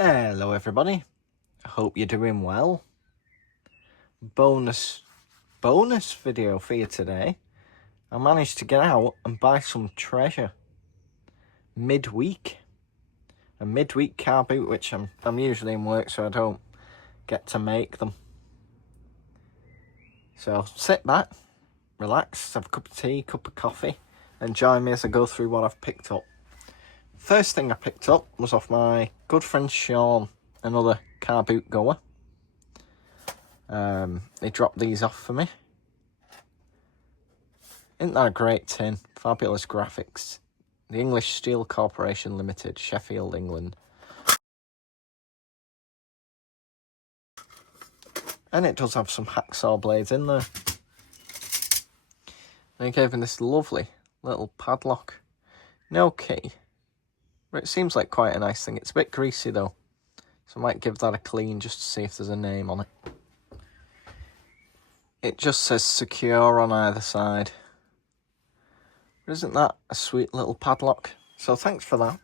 Hello everybody, I hope you're doing well. Bonus video for you today. I managed to get out and buy some treasure. Midweek. A midweek car boot, which I'm usually in work, so I don't get to make them. So sit back, relax, have a cup of tea, cup of coffee, and join me as I go through what I've picked up. First thing I picked up was off my good friend Sean, another car boot goer. They dropped these off for me. Isn't that a great tin? Fabulous graphics. The English Steel Corporation Limited, Sheffield, England. And it does have some hacksaw blades in there. They gave me this lovely little padlock. No key. But it seems like quite a nice thing. It's a bit greasy though. So I might give that a clean just to see if there's a name on it. It just says secure on either side. But isn't that a sweet little padlock? So thanks for that.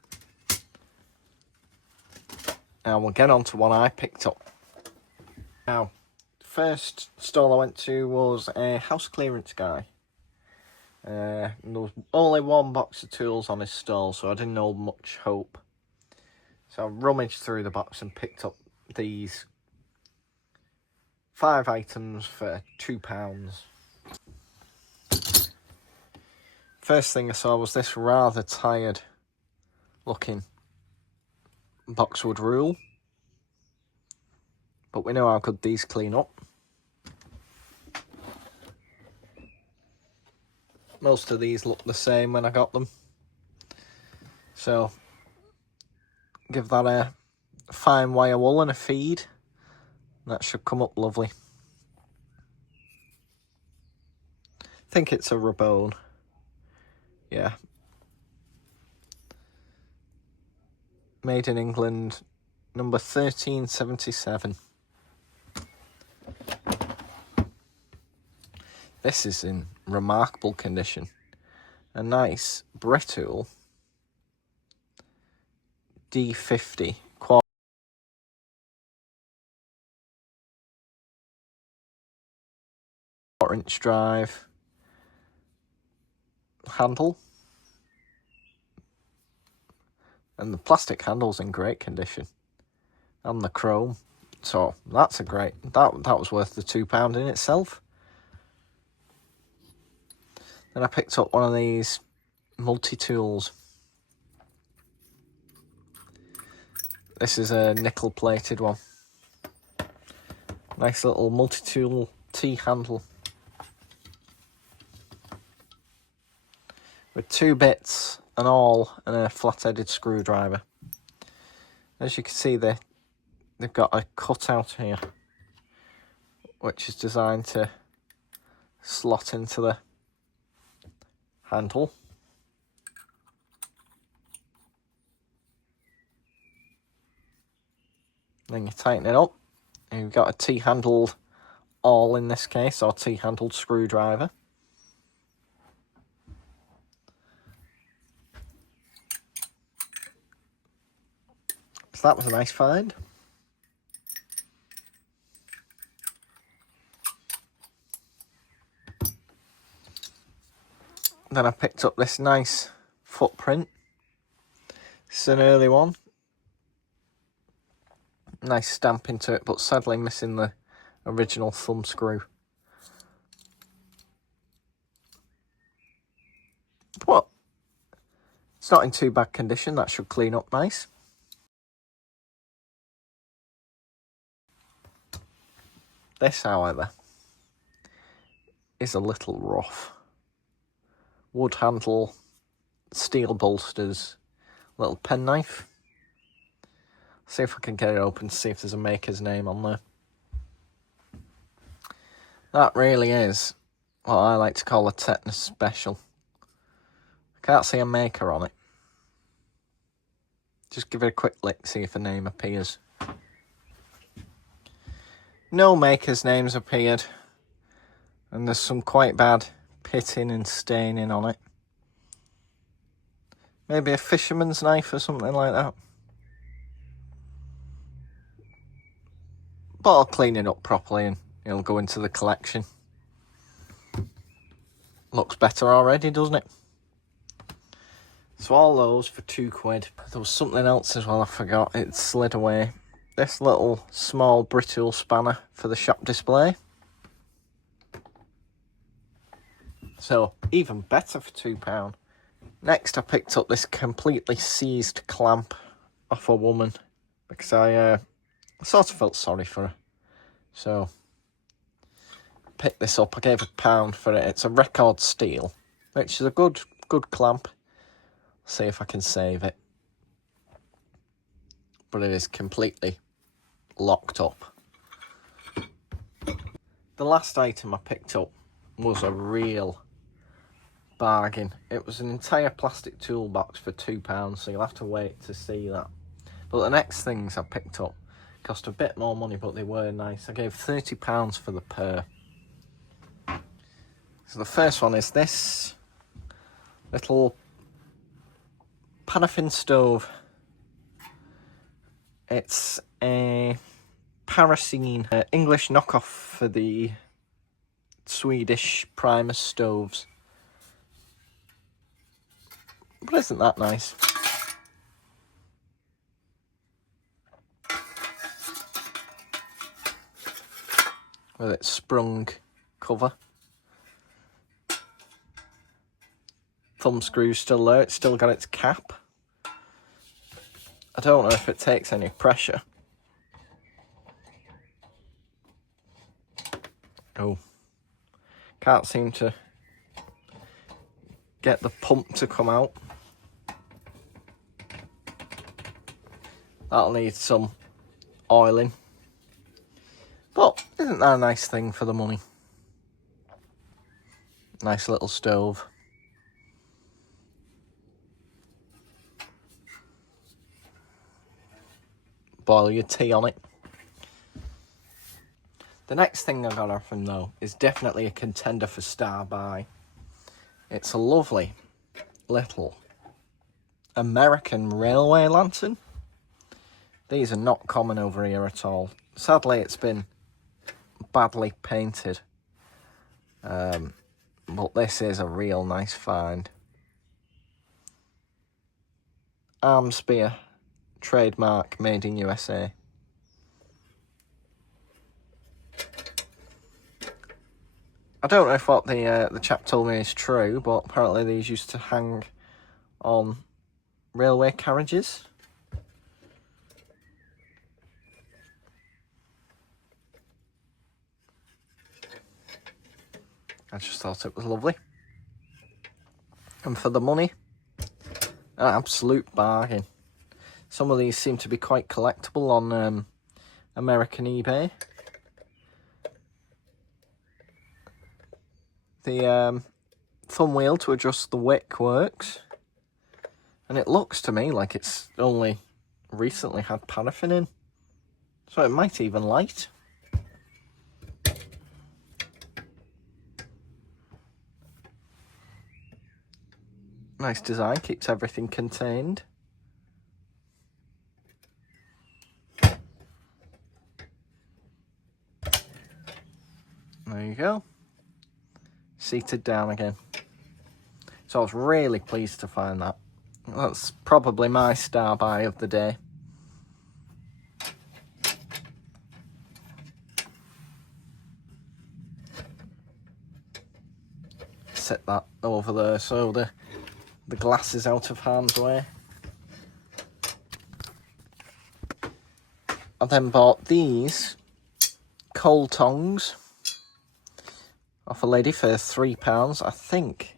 Now we'll get on to what I picked up. Now, first stall I went to was a house clearance guy. There was only one box of tools on his stall, so I didn't hold much hope. So I rummaged through the box and picked up these 5 items for £2. First thing I saw was this rather tired looking boxwood rule. But we know how good these clean up. Most of these look the same when I got them. So give that a fine wire wool and a feed. That should come up lovely. I think it's a Rabone. Yeah. Made in England, number 1377. This is in remarkable condition. A nice Britool D50 quarter-inch drive handle. And the plastic handle's in great condition. And the chrome. So that's a great... That was worth the £2 in itself. Then I picked up one of these multi-tools. This is a nickel-plated one. Nice little multi-tool T-handle. With 2 bits, an awl, and a flat-headed screwdriver. As you can see, they've got a cutout here, which is designed to slot into the handle. Then you tighten it up, and you've got a T-handled awl in this case, or T-handled screwdriver. So that was a nice find. Then I picked up this nice footprint. It's an early one. Nice stamp into it, but sadly missing the original thumb screw. But it's not in too bad condition. That should clean up nice. This, however, is a little rough. Wood handle, steel bolsters, little penknife. See if I can get it open to see if there's a maker's name on there. That really is what I like to call a tetanus special. I can't see a maker on it. Just give it a quick lick, see if a name appears. No maker's names appeared. And there's some quite bad pitting and staining on it. Maybe a fisherman's knife or something like that. but I'll clean it up properly and it'll go into the collection. Looks better already, doesn't it? So all those for £2. There was something else as well I forgot. It slid away. This little small brittle spanner for the shop display. So even better for £2. Next I picked up this completely seized clamp off a woman because I sort of felt sorry for her. So picked this up. I gave £1 for it. It's a record steel, which is a good clamp. See if I can save it. But it is completely locked up. The last item I picked up was a real bargain. It was an entire plastic toolbox for £2, so you'll have to wait to see that. But the next things I picked up cost a bit more money, but they were nice. I gave £30 for the pair. So the first one is this little paraffin stove. It's a Paracene English knockoff for the Swedish Primus stoves. But isn't that nice? With its sprung cover. Thumb screw's still there, it's still got its cap. I don't know if it takes any pressure. Oh. Can't seem to get the pump to come out. That'll need some oiling. But isn't that a nice thing for the money? Nice little stove. Boil your tea on it. The next thing I got off him though is definitely a contender for star buy. It's a lovely little American railway lantern. These are not common over here at all. Sadly, it's been badly painted. But this is a real nice find. Arm spear. Trademark, made in USA. I don't know if what the chap told me is true, but apparently these used to hang on railway carriages. I just thought it was lovely. And for the money, an absolute bargain. Some of these seem to be quite collectible on American eBay. The thumb wheel to adjust the wick works. And it looks to me like it's only recently had paraffin in. So it might even light. Nice design, keeps everything contained. There you go. Seated down again. So I was really pleased to find that. That's probably my star buy of the day. Set that over there so the glass is out of harm's way. I then bought these coal tongs off a lady for £3. I think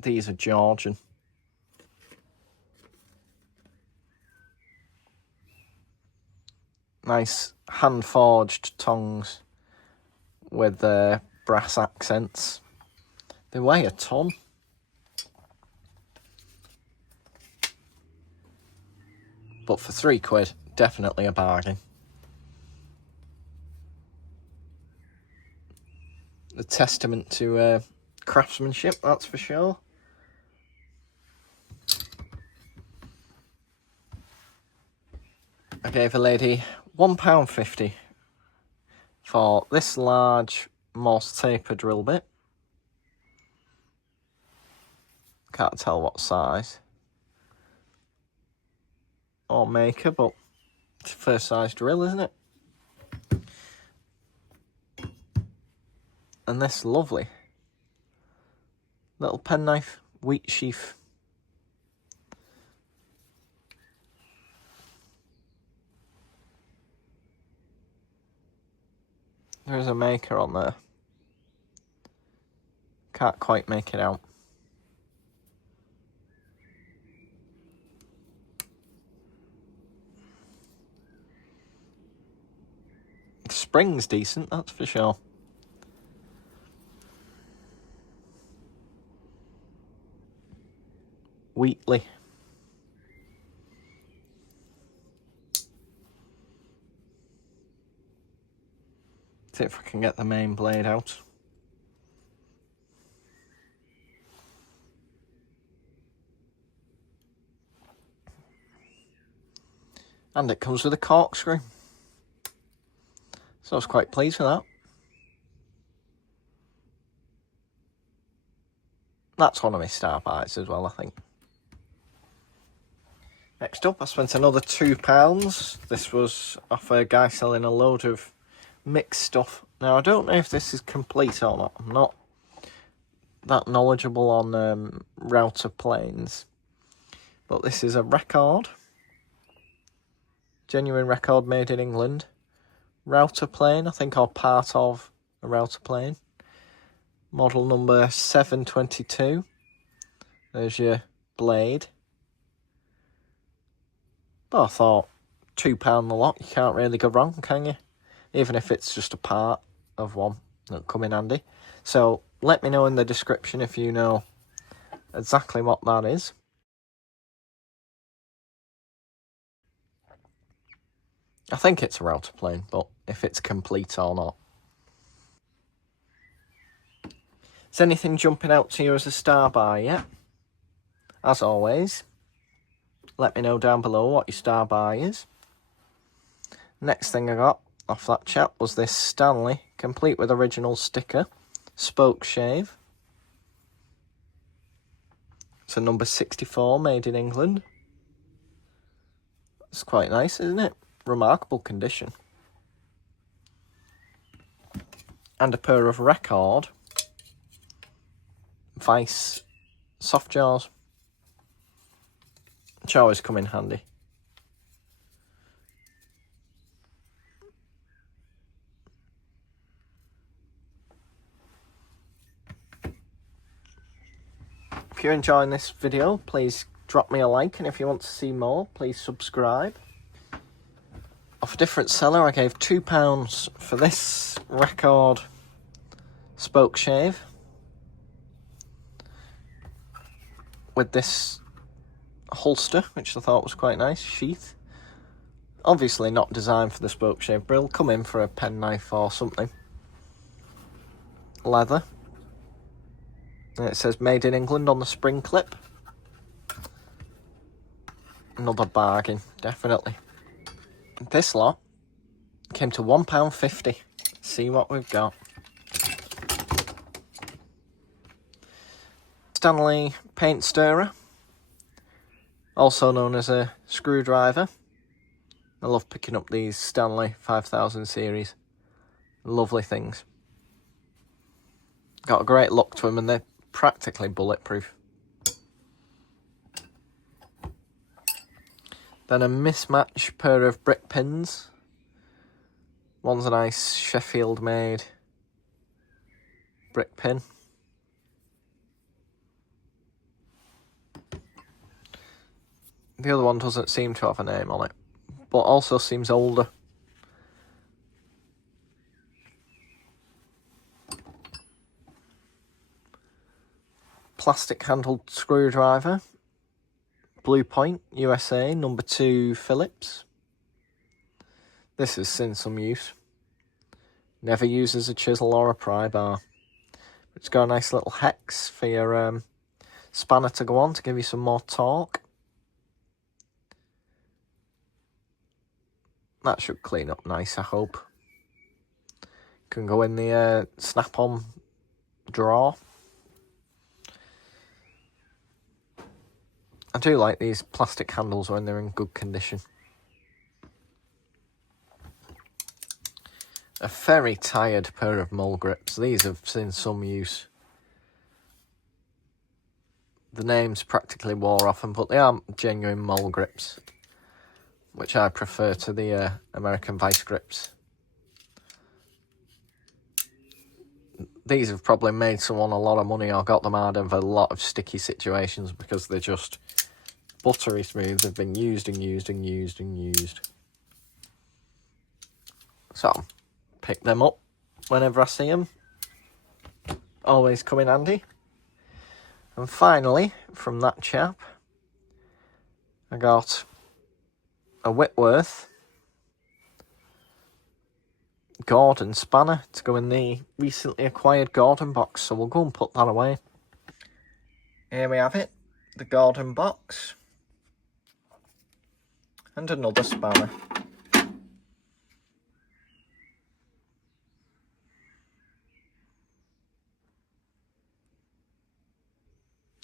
these are Georgian. Nice hand-forged tongs with brass accents. They weigh a ton. But for £3, definitely a bargain. A testament to craftsmanship, that's for sure. I gave a lady £1.50 for this large Morse taper drill bit. Can't tell what size or maker, but it's first size drill, isn't it? And this lovely little penknife wheat sheath. There is a maker on there. Can't quite make it out. The spring's decent, that's for sure. Wheatley. See if I can get the main blade out. And it comes with a corkscrew. So I was quite pleased with that. That's one of my star buys as well, I think. Next up, I spent another £2. This was off a guy selling a load of mixed stuff. Now, I don't know if this is complete or not. I'm not that knowledgeable on router planes. But this is a record. Genuine record made in England. Router plane, I think, or part of a router plane. Model number 722. There's your blade. But I thought, £2 a lot, you can't really go wrong, can you? Even if it's just a part of one, that'll come in handy. So let me know in the description if you know exactly what that is. I think it's a router plane, but if it's complete or not. Is anything jumping out to you as a star buy yet? As always, let me know down below what your star buy is. Next thing I got off that chat was this Stanley, complete with original sticker, spoke shave. It's a number 64, made in England. It's quite nice, isn't it? Remarkable condition. And a pair of record vice soft jaws, which always come in handy. If you're enjoying this video, please drop me a like, and if you want to see more, please subscribe. Off a different seller, I gave £2 for this record spoke shave with this holster, which I thought was quite nice, sheath. Obviously not designed for the spoke shave, but it'll come in for a penknife or something. Leather. And it says made in England on the spring clip. Another bargain, definitely. This lot came to £1.50. See what we've got. Stanley paint stirrer, also known as a screwdriver. I love picking up these Stanley 5000 series. Lovely things. Got a great look to them, and they're practically bulletproof. Then a mismatched pair of brick pins. One's a nice Sheffield made brick pin. The other one doesn't seem to have a name on it, but also seems older. Plastic handled screwdriver. Blue Point, USA, number 2 Phillips. This has seen some use. Never uses a chisel or a pry bar. It's got a nice little hex for your spanner to go on to give you some more torque. That should clean up nice, I hope. can go in the snap-on drawer. I do like these plastic handles when they're in good condition. A very tired pair of mole grips. These have seen some use. The names practically wore off them, but they are genuine mole grips, which I prefer to the American vice grips. These have probably made someone a lot of money or got them out of a lot of sticky situations because they're just buttery smooth. They've been used and used and used and used. So, pick them up whenever I see them. Always come in handy. And finally, from that chap, I got a Whitworth Gordon spanner to go in the recently acquired Gordon box, so we'll go and put that away. Here we have it, the Gordon box. And another spanner.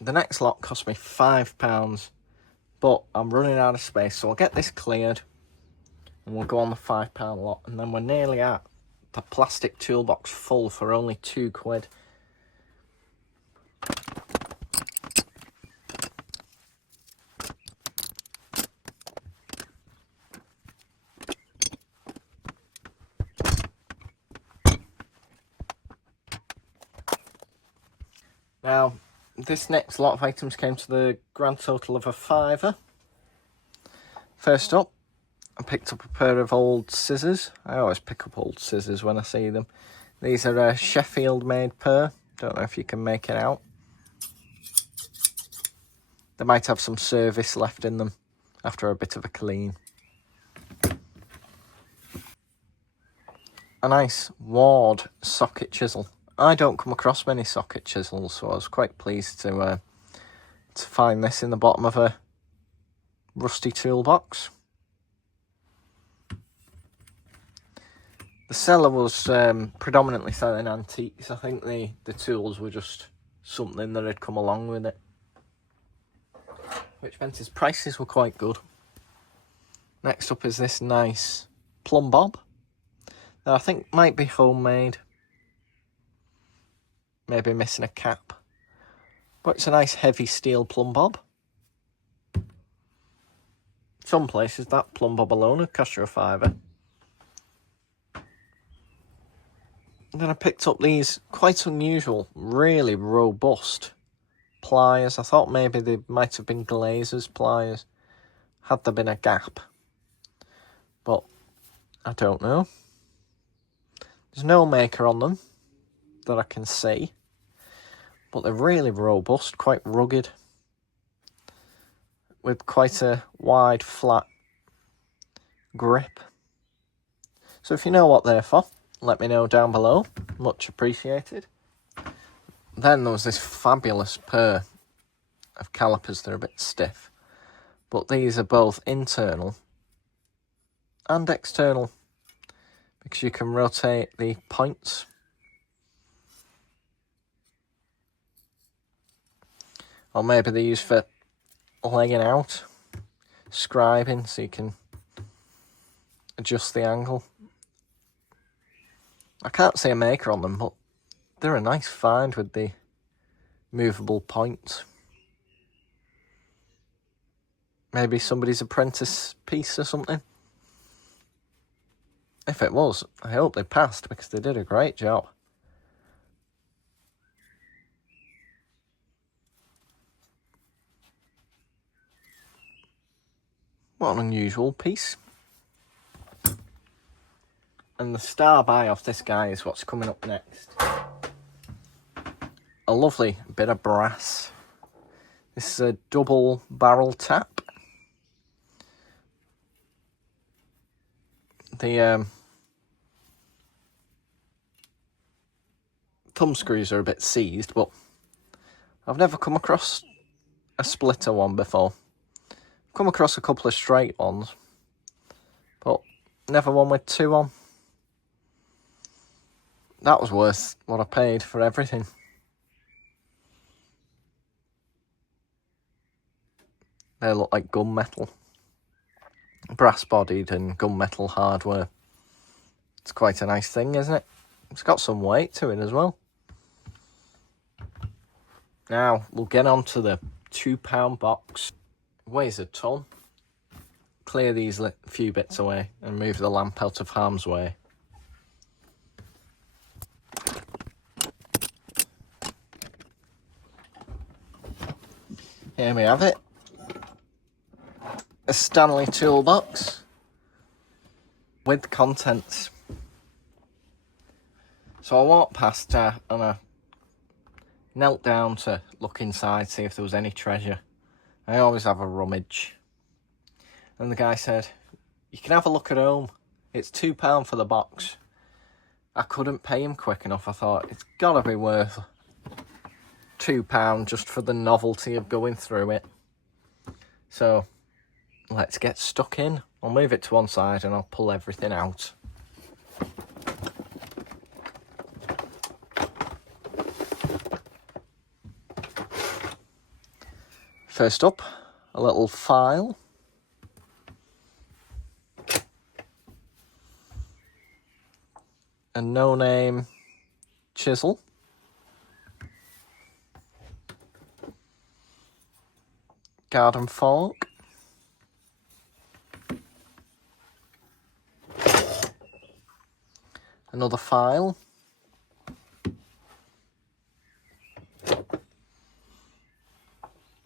The next lot cost me £5, but I'm running out of space, so I'll get this cleared and we'll go on the £5 lot, and then we're nearly at the plastic toolbox full for only £2. Now, this next lot of items came to the grand total of £5. First up, I picked up a pair of old scissors. I always pick up old scissors when I see them. These are a Sheffield made pair. Don't know if you can make it out. They might have some service left in them after a bit of a clean. A nice Ward socket chisel. I don't come across many socket chisels, so I was quite pleased to find this in the bottom of a rusty toolbox. The seller was predominantly selling antiques. I think the tools were just something that had come along with it, which meant his prices were quite good. Next up is this nice plumb bob that I think might be homemade. Maybe missing a cap. But it's a nice heavy steel plumb bob. Some places that plumb bob alone would cost you £5. And then I picked up these quite unusual, really robust pliers. I thought maybe they might have been glazer's pliers, had there been a gap. But I don't know. There's no maker on them that I can see, but they're really robust, quite rugged, with quite a wide, flat grip. So if you know what they're for, let me know down below. Much appreciated. Then there was this fabulous pair of calipers. They're a bit stiff, but these are both internal and external because you can rotate the points. Or maybe they're used for laying out, scribing, so you can adjust the angle. I can't see a maker on them, but they're a nice find with the movable points. Maybe somebody's apprentice piece or something. If it was, I hope they passed because they did a great job. What an unusual piece. And the star buy off this guy is what's coming up next. A lovely bit of brass. This is a double barrel tap. The thumb screws are a bit seized, but I've never come across a splitter one before. Come across a couple of straight ones, but never one with two on. that was worth what I paid for everything. They look like gunmetal. Brass bodied and gunmetal hardware. It's quite a nice thing, isn't it? It's got some weight to it as well. Now, we'll get on to the £2 box. Weighs a ton. Clear these few bits away and move the lamp out of harm's way. Here we have it. A Stanley toolbox with contents. So I walked past her and I knelt down to look inside, see if there was any treasure. I always have a rummage. And the guy said, you can have a look at home. It's £2 for the box. I couldn't pay him quick enough. I thought, it's got to be worth £2 just for the novelty of going through it. So, let's get stuck in. I'll move it to one side and I'll pull everything out. First up, a little file. A no-name chisel. Garden fork. Another file.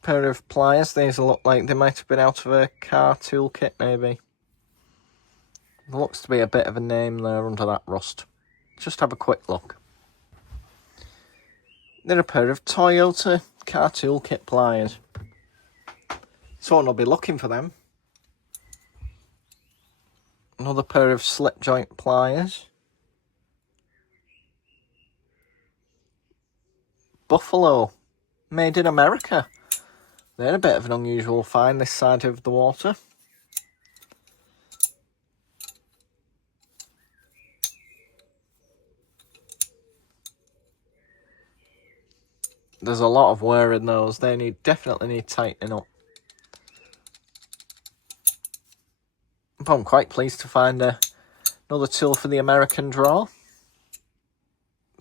Pair of pliers. These look like they might have been out of a car toolkit, maybe. There looks to be a bit of a name there under that rust. Just have a quick look. They're a pair of Toyota car toolkit pliers. Someone will be looking for them. Another pair of slip joint pliers. Buffalo, made in America. They're a bit of an unusual find this side of the water. There's a lot of wear in those. They definitely need tightening up. But I'm quite pleased to find another tool for the American draw.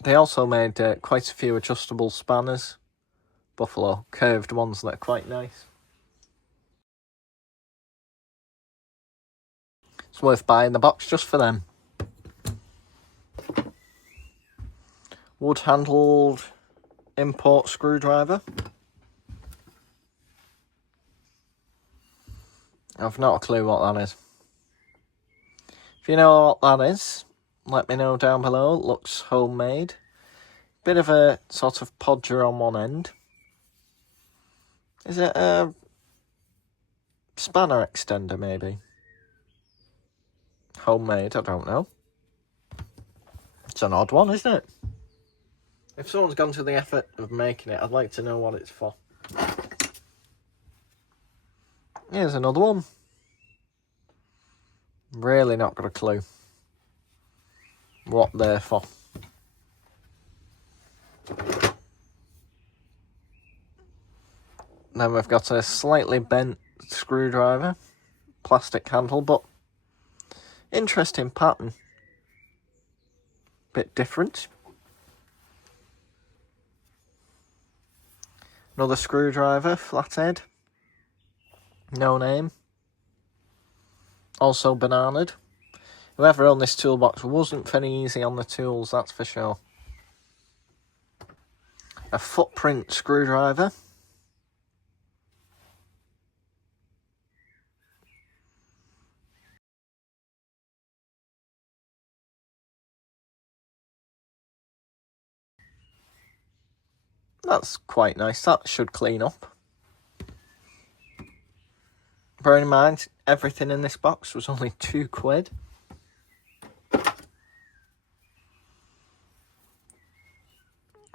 They also made quite a few adjustable spanners. Buffalo, curved ones that are quite nice. It's worth buying the box just for them. Wood-handled import screwdriver. I've not a clue what that is. If you know what that is, let me know down below. It looks homemade. Bit of a sort of podger on one end. Is it a spanner extender, maybe? Homemade, I don't know. It's an odd one, isn't it? If someone's gone to the effort of making it, I'd like to know what it's for. Here's another one. Really not got a clue what they're for. Then we've got a slightly bent screwdriver, plastic handle, but interesting pattern. Bit different. Another screwdriver, flathead. No name. Also bananaed. Whoever owned this toolbox wasn't very easy on the tools, that's for sure. A footprint screwdriver. That's quite nice, that should clean up. Bearing in mind, everything in this box was only £2. A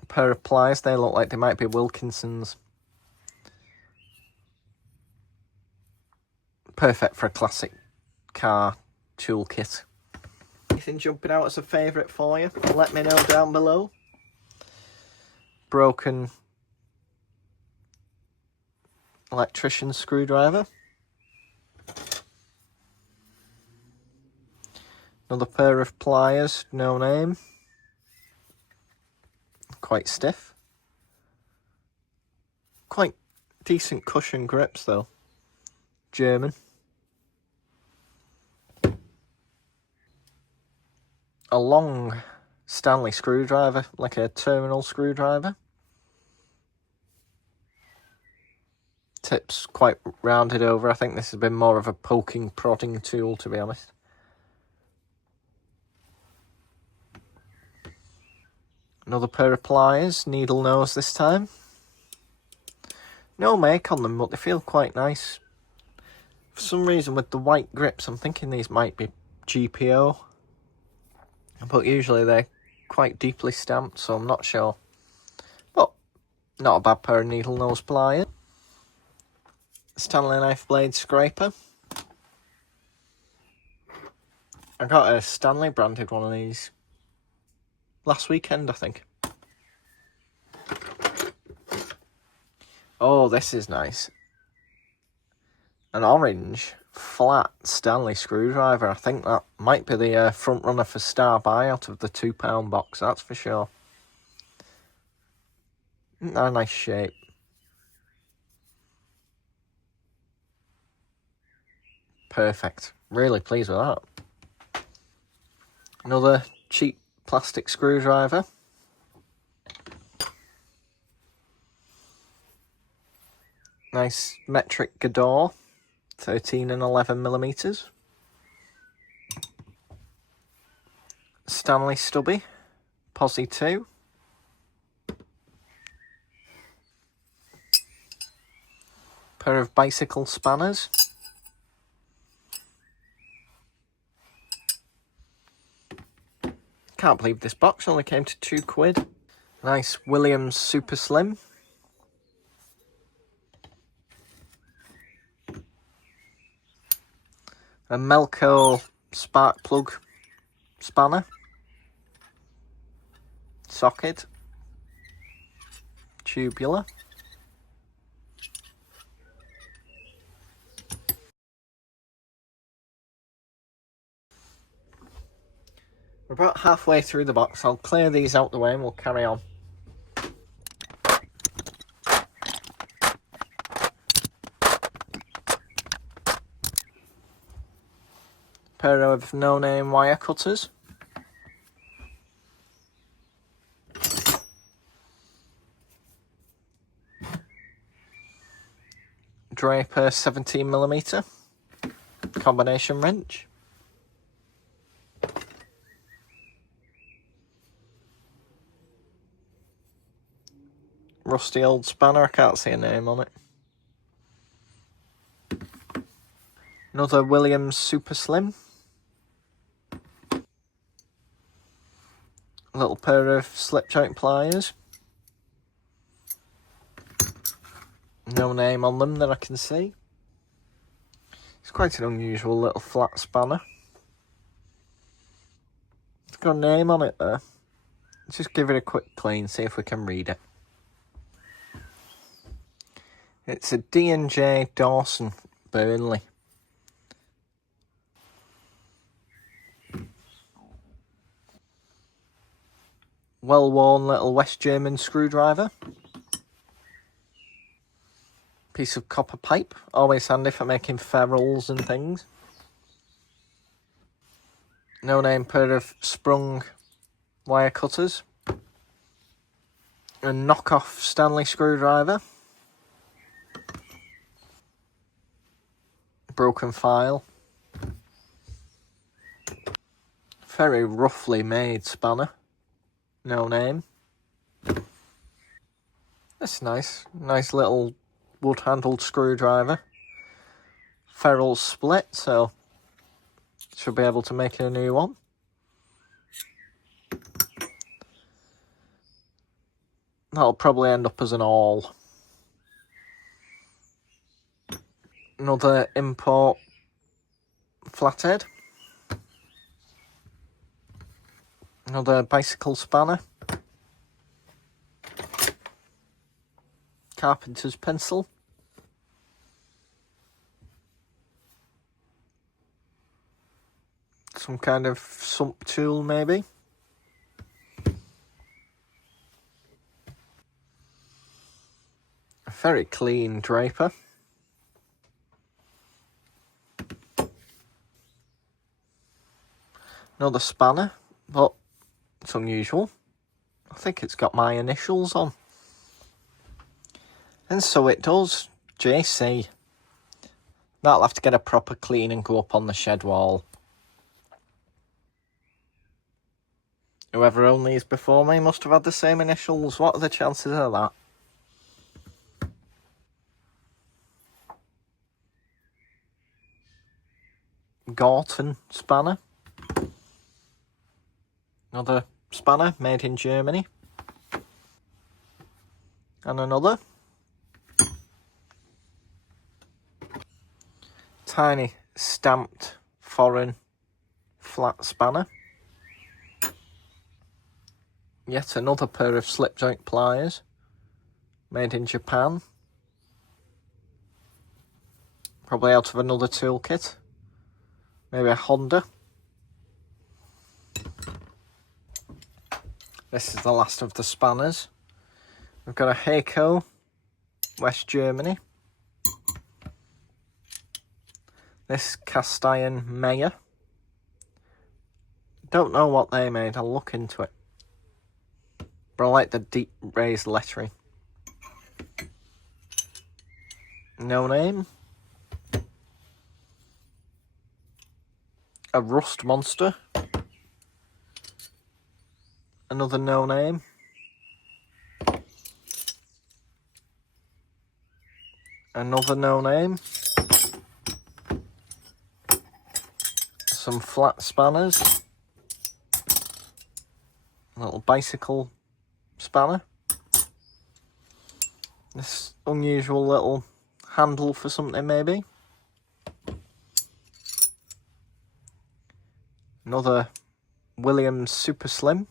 pair of pliers, they look like they might be Wilkinson's. Perfect for a classic car toolkit. anything jumping out as a favourite for you? Let me know down below. Broken electrician screwdriver. Another pair of pliers, no name. Quite stiff. Quite decent cushion grips though. German. A long Stanley screwdriver, like a terminal screwdriver. Tips quite rounded over. I think this has been more of a poking, prodding tool, to be honest. Another pair of pliers, needle nose this time. No make on them, but they feel quite nice. For some reason with the white grips, I'm thinking these might be GPO. But usually they're quite deeply stamped, so I'm not sure. But not a bad pair of needle nose pliers. Stanley knife blade scraper. I got a Stanley branded one of these last weekend, I think. Oh, this is nice. An orange flat Stanley screwdriver. I think that might be the front runner for Star Buy out of the £2 box, that's for sure. Isn't that a nice shape? Perfect. Really pleased with that. Another cheap plastic screwdriver. Nice metric Gador, 13 and 11mm. Stanley stubby, Posi 2. Pair of bicycle spanners. Can't believe this box only came to £2. Nice Williams Super Slim. A Melco spark plug spanner. Socket. Tubular. We're about halfway through the box. I'll clear these out the way and we'll carry on. Pair of no-name wire cutters. Draper 17mm combination wrench. Rusty old spanner, I can't see a name on it. Another Williams Super Slim. A little pair of slip joint pliers. No name on them that I can see. It's quite an unusual little flat spanner. It's got a name on it there. Let's just give it a quick clean, see if we can read it. It's a D&J Dawson, Burnley. Well-worn little West German screwdriver. Piece of copper pipe, always handy for making ferrules and things. No-name pair of sprung wire cutters. A knockoff Stanley screwdriver. Broken file. Very roughly made spanner. No name. That's nice. Nice little wood-handled screwdriver. Ferrule split, so should be able to make a new one. That'll probably end up as an awl. Another import flathead. Another bicycle spanner. Carpenter's pencil. Some kind of sump tool, maybe. A very clean draper. Another spanner, but it's unusual. I think it's got my initials on. And so it does. JC. That'll have to get a proper clean and go up on the shed wall. Whoever owned these before me must have had the same initials. What are the chances of that? Gorton spanner. Another spanner made in Germany. And another. Tiny stamped foreign flat spanner. Yet another pair of slip joint pliers made in Japan. Probably out of another toolkit. Maybe a Honda. This is the last of the spanners. We've got a Heiko, West Germany. This cast iron Mayer. Don't know what they made, I'll look into it. But I like the deep raised lettering. No name. A Rust Monster. Another no name. Another no name. Some flat spanners. A little bicycle spanner. This unusual little handle for something, maybe. Another Williams Super Slim.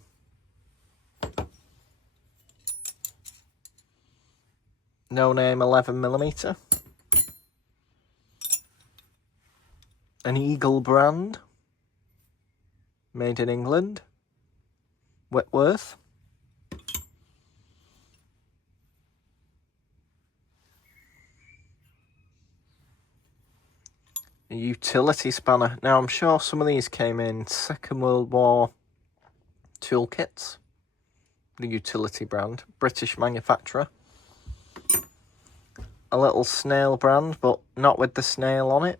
No name 11mm. An Eagle brand. Made in England. Whitworth. A utility spanner. Now I'm sure some of these came in Second World War toolkits. The utility brand. British manufacturer. A little snail brand, but not with the snail on it.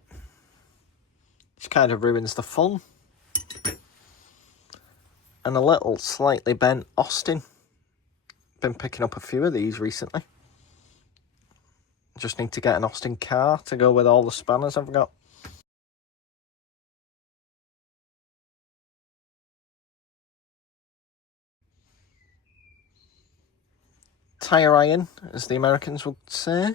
Which kind of ruins the fun. And a little slightly bent Austin. Been picking up a few of these recently. Just need to get an Austin car to go with all the spanners I've got. Tire iron, as the Americans would say.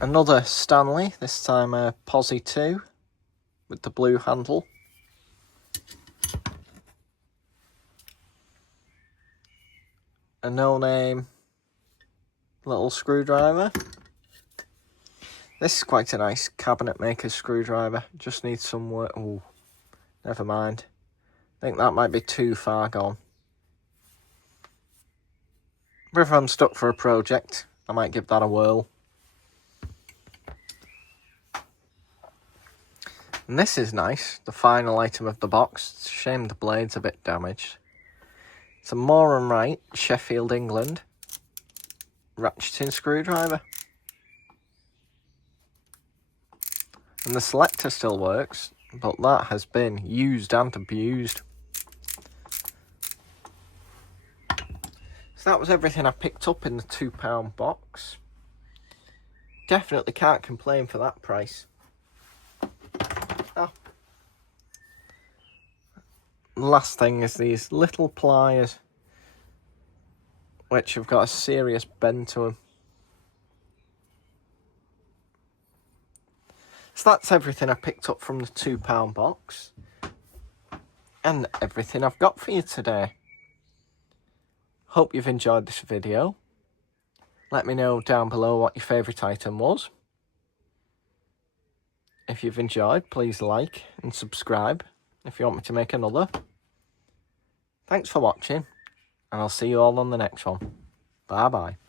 Another Stanley, this time a Posi 2 with the blue handle. A no-name little screwdriver. This is quite a nice cabinet maker screwdriver. Just needs some work. Oh, never mind. I think that might be too far gone. But if I'm stuck for a project, I might give that a whirl. And this is nice, the final item of the box. It's a shame the blade's a bit damaged. It's a Moore and Wright, Sheffield, England, ratcheting screwdriver. And the selector still works, but that has been used and abused. So that was everything I picked up in the £2 box. Definitely can't complain for that price. Oh. Last thing is these little pliers, which have got a serious bend to them. So that's everything I picked up from the £2 box. And everything I've got for you today. Hope you've enjoyed this video. Let me know down below what your favourite item was. If you've enjoyed, please like and subscribe if you want me to make another. Thanks for watching, and I'll see you all on the next one. Bye bye.